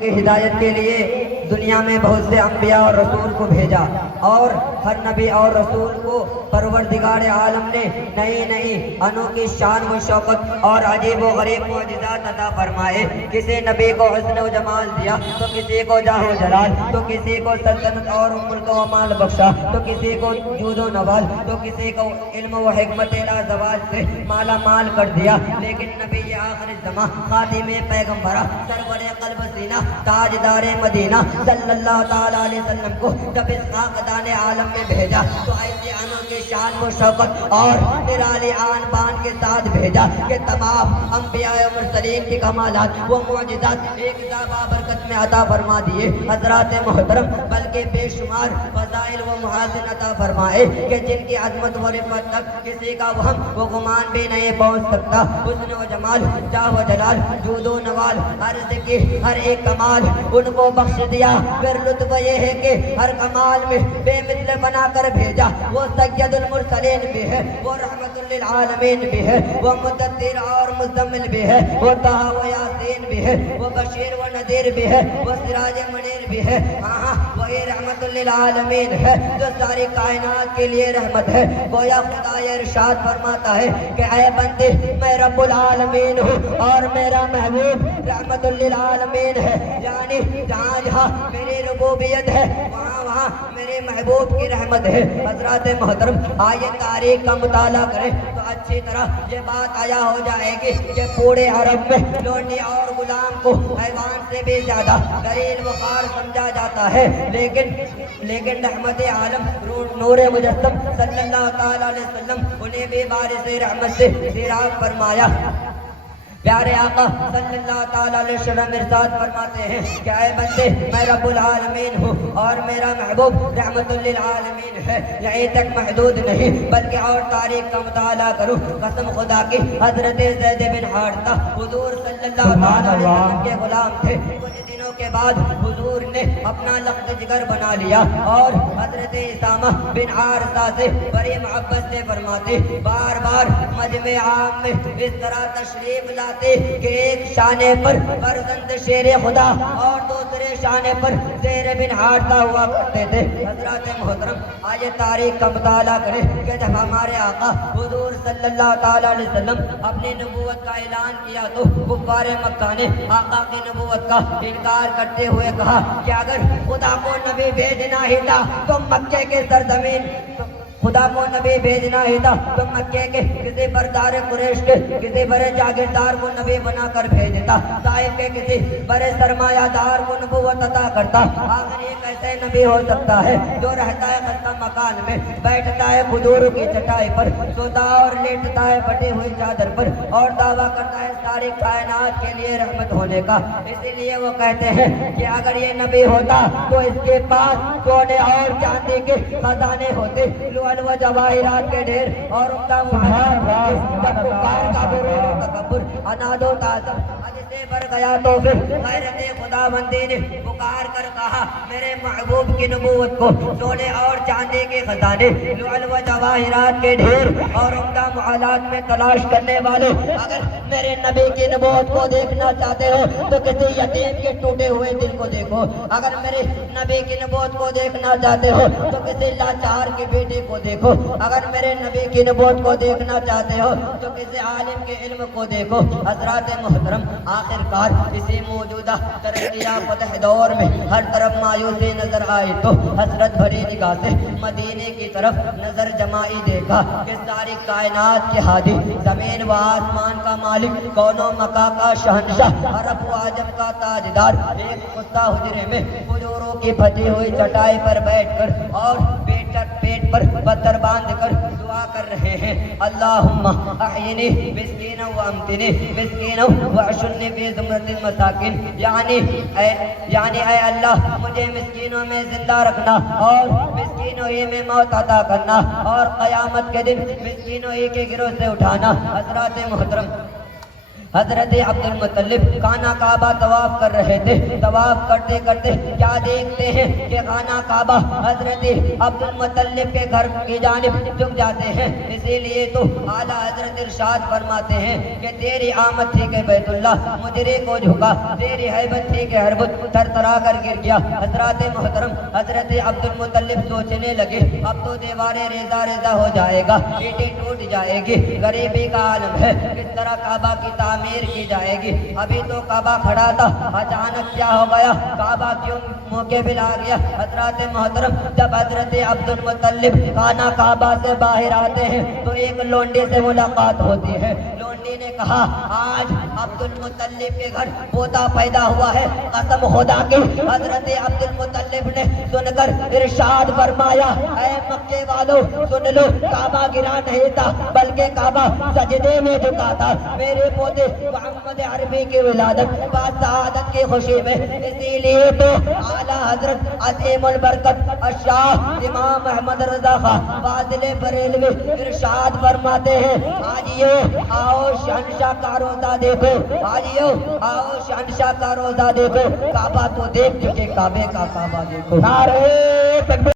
کی ہدایت کے لیے دنیا میں بہت سے انبیاء اور رسول کو بھیجا، اور ہر نبی اور رسول کو پروردگار عالم نے نئی نئی انوکھی شان و شوکت اور عجیب و غریب معجزات عطا فرمائے۔ کسی نبی کو حسن و جمال دیا تو کسی کو جاہ و جلال، تو کسی کو سلطنت اور ملک و مال بخشا، تو کسی کو جود و نوال، تو کسی کو علم و حکمت لا زوال سے مالا مال کر دیا۔ لیکن نبی آخر زمان، خاتم پیغمبرہ، سرور قلب سینہ، تاجدار مدینہ صلی اللہ تعالیٰ علیہ وسلم کو جب اس خاکدان عالم میں بھیجا تو ایسے انوکھی شان و شوکت اور نرالی آن بان کے ساتھ بھیجا کہ تمام انبیاء و مرسلین کی کمالات و معجزات ایک بابرکت میں عطا فرما دیے۔ حضرات محترم، بلکہ بے شمار فضائل و محاسن عطا فرمائے کہ جن کی عظمت و رفعت تک کسی کا وہم و گمان بھی نہیں پہنچ سکتا۔ حسن و جمال، جاہ و جلال، جود و نوال، عرض کی ہر ایک کمال ان کو بخش دیا۔ پھر لطف یہ ہے کہ ہر کمال میں بے مثل بنا کر بھیجا۔ وہ سید المرسلین بھی ہے، وہ رحمت للعالمین بھی ہے، وہ مدثر اور مزمل بھی ہے، وہ طہ و یاسین بھی ہے، وہ بشیر و نذیر بھی ہے، وہ سراج منیر بھی ہے۔ ہاں، وہی رحمت للعالمین ہے جو ساری کائنات کے لیے رحمت ہے۔ گویا خدا یہ ارشاد فرماتا ہے کہ اے بندے، میں رب العالمین ہوں اور میرا محبوب رحمت للعالمین ہے، یعنی جہاں جہاں میری ربوبیت ہے وہاں وہاں میرے محبوب کی رحمت ہے۔ حضرات محترم، آئیے تاریخ کا مطالعہ کریں تو اچھی طرح یہ بات آیا ہو جائے گی کہ پورے عرب میں لونڈی اور غلام کو حیوان سے بھی زیادہ ذلیل و خوار سمجھا جاتا ہے، لیکن رحمت عالم نور مجسم صلی اللہ تعالیٰ علیہ وسلم انہیں بھی بارش رحمت سے سیراب فرمایا۔ پیارے آقا صلی اللہ تعالیٰ علیہ وسلم ارشاد فرماتے ہیں کہ اے بندے، میں رب العالمین ہوں اور میرا محبوب رحمت للعالمین ہے۔ یہیں تک محدود نہیں بلکہ اور تاریخ کا مطالعہ کروں، قسم خدا کی حضرت زید بن حارثہ حضور صلی اللہ تعالیٰ علیہ وسلم کے غلام تھے۔ کچھ دنوں کے بعد حضور نے اپنا لخت جگر بنا لیا اور حضرت اسامہ بن حارثہ سے بڑی محبت سے فرماتے، بار بار مجمع عام میں اس طرح تشریف لاتے کہ ایک شانے پر فرزند شیر خدا اور دوسرے شانے پر زیر بن حارثہ ہوا کرتے تھے۔ حضرات محترم، آئیے تاریخ کا مطالعہ کریں کہ جب ہمارے آقا حضور صلی اللہ تعالیٰ علیہ وسلم اپنی نبوت کا اعلان کیا تو کفار مکہ نے آقا کی نبوت کا انکار کرتے ہوئے کہا کہ اگر خدا کو نبی بھیجنا ہی تھا تو مکے کے سرزمین خدا کو نبی بھیجنا ہی تھا تو مکے کے کسی بردار قریش کے کسی بڑے جاگیردار کو نبی بنا کر بھیجتا، طائف کے کسی بڑے سرمایہ دار کو نبوت عطا کرتا۔ آخر یہ کیسے نبی ہو سکتا ہے جو رہتا ہے خستہ مکان میں، بیٹھتا ہے کھجور کی چٹائی پر، سوتا اور لیٹتا ہے پھٹی ہوئی چادر پر، اور دعویٰ کرتا ہے ساری کائنات کے لیے رحمت ہونے کا۔ اسی لیے وہ کہتے ہیں کہ اگر یہ نبی ہوتا تو اس کے پاس سونے اور چاندی کے خزانے ہوتے، و جواہرات کے ڈھیر اور عمدہ تکبر، اناد و تعصب حد سے بڑھ گیا تو پھر غیرت خداوندی نے پکار کر کہا، میرے محبوب کی نبوت کو سونے اور چاندی کے خزانے، لعل و جواہرات کے ڈھیر اور عمدہ محلات میں تلاش کرنے والے، اگر میرے نبی کی نبوت کو دیکھنا چاہتے ہو تو کسی یتیم کے ٹوٹے ہوئے دل کو دیکھو، اگر میرے نبی کی نبوت کو دیکھنا چاہتے ہو تو کسی لاچار کی بیٹی کو دیکھو، اگر میرے نبی کی نبوت کو دیکھنا چاہتے ہو تو کسی عالم کے علم کو دیکھو۔ حضرات محترم، آخر کار اسی موجودہ ترقی یافتہ دور میں ہر طرف مایوسی نظر آئی تو حسرت بھری نگاہ سے مدینے کی طرف نظر جمائی دیکھا کہ ساری کائنات کے ہادی، زمین و آسمان کا مالک، کون و مکاں کا شہنشاہ، عرب و عجم کا تاجدار، ایک خستہ حجرے میں کھجوروں کی پھٹی ہوئی چٹائی پر بیٹھ کر اور پیٹ پر پتھر باندھ کر دعا کر رہے ہیں، اللہم احینی مسکینا و امتنی مسکینا و اشنی فی زمرۃ المساکین، یعنی اے اللہ مجھے مسکینوں میں زندہ رکھنا اور مسکینوں ہی میں موت عطا کرنا اور قیامت کے دن مسکینوں ہی کے گروہ سے اٹھانا۔ حضرات محترم، حضرت عبد المطلب خانہ کعبہ طواف کر رہے تھے. طواف کرتے کرتے کیا دیکھتے ہیں کہ خانہ کعبہ حضرت عبد المطلب کے گھر کی جانب جھک جاتے ہیں. اسی لیے تو اعلیٰ حضرت ارشاد فرماتے ہیں کہ تیری آمد تھی کہ بیت اللہ مجرے کو جھکا, تیری حیبت تھی کہ ہر بت تھر تھرا کر گر گیا. حضرات محترم, حضرت عبد المطلب سوچنے لگے اب تو دیواریں ریزہ ریزہ ہو جائے گا, اینٹیں ٹوٹ جائے گی, غریبی کا عالم ہے, کس طرح کعبہ کی تعمیر کی جائے گی. ابھی تو کعبہ کھڑا تھا, اچانک کیا ہو گیا, کعبہ کیوں موقع پہ آ گیا. حضرات محترم, جب حضرت عبد المطلب خانہ کعبہ سے باہر آتے ہیں تو ایک لونڈی سے ملاقات ہوتی ہے. لونڈی نے کہا آج عبد المطلب کے گھر پوتا پیدا ہوا ہے. قسم خدا کی, حضرت عبد المطلب نے سن کر ارشاد فرمایا اے مکے والو سن لو, کعبہ گرا نہیں تھا بلکہ کعبہ سجدے میں جھکا تھا. میرے پوتے محمد عربی کی ولادت بعد سعادت کی خوشی میں, اسی لیے تو اعلیٰ حضرت عظیم البرکت الشاہ امام احمد رضا خان فاضل بریلوی ارشاد فرماتے ہیں حاجیو آؤ شہنشاہ کا روزہ دیکھو, حاجیو آؤ شہنشاہ کا روزہ دیکھو. کعبہ تو دیکھ چکے, کعبے کا کعبہ دیکھو. نعرہ تکبیر.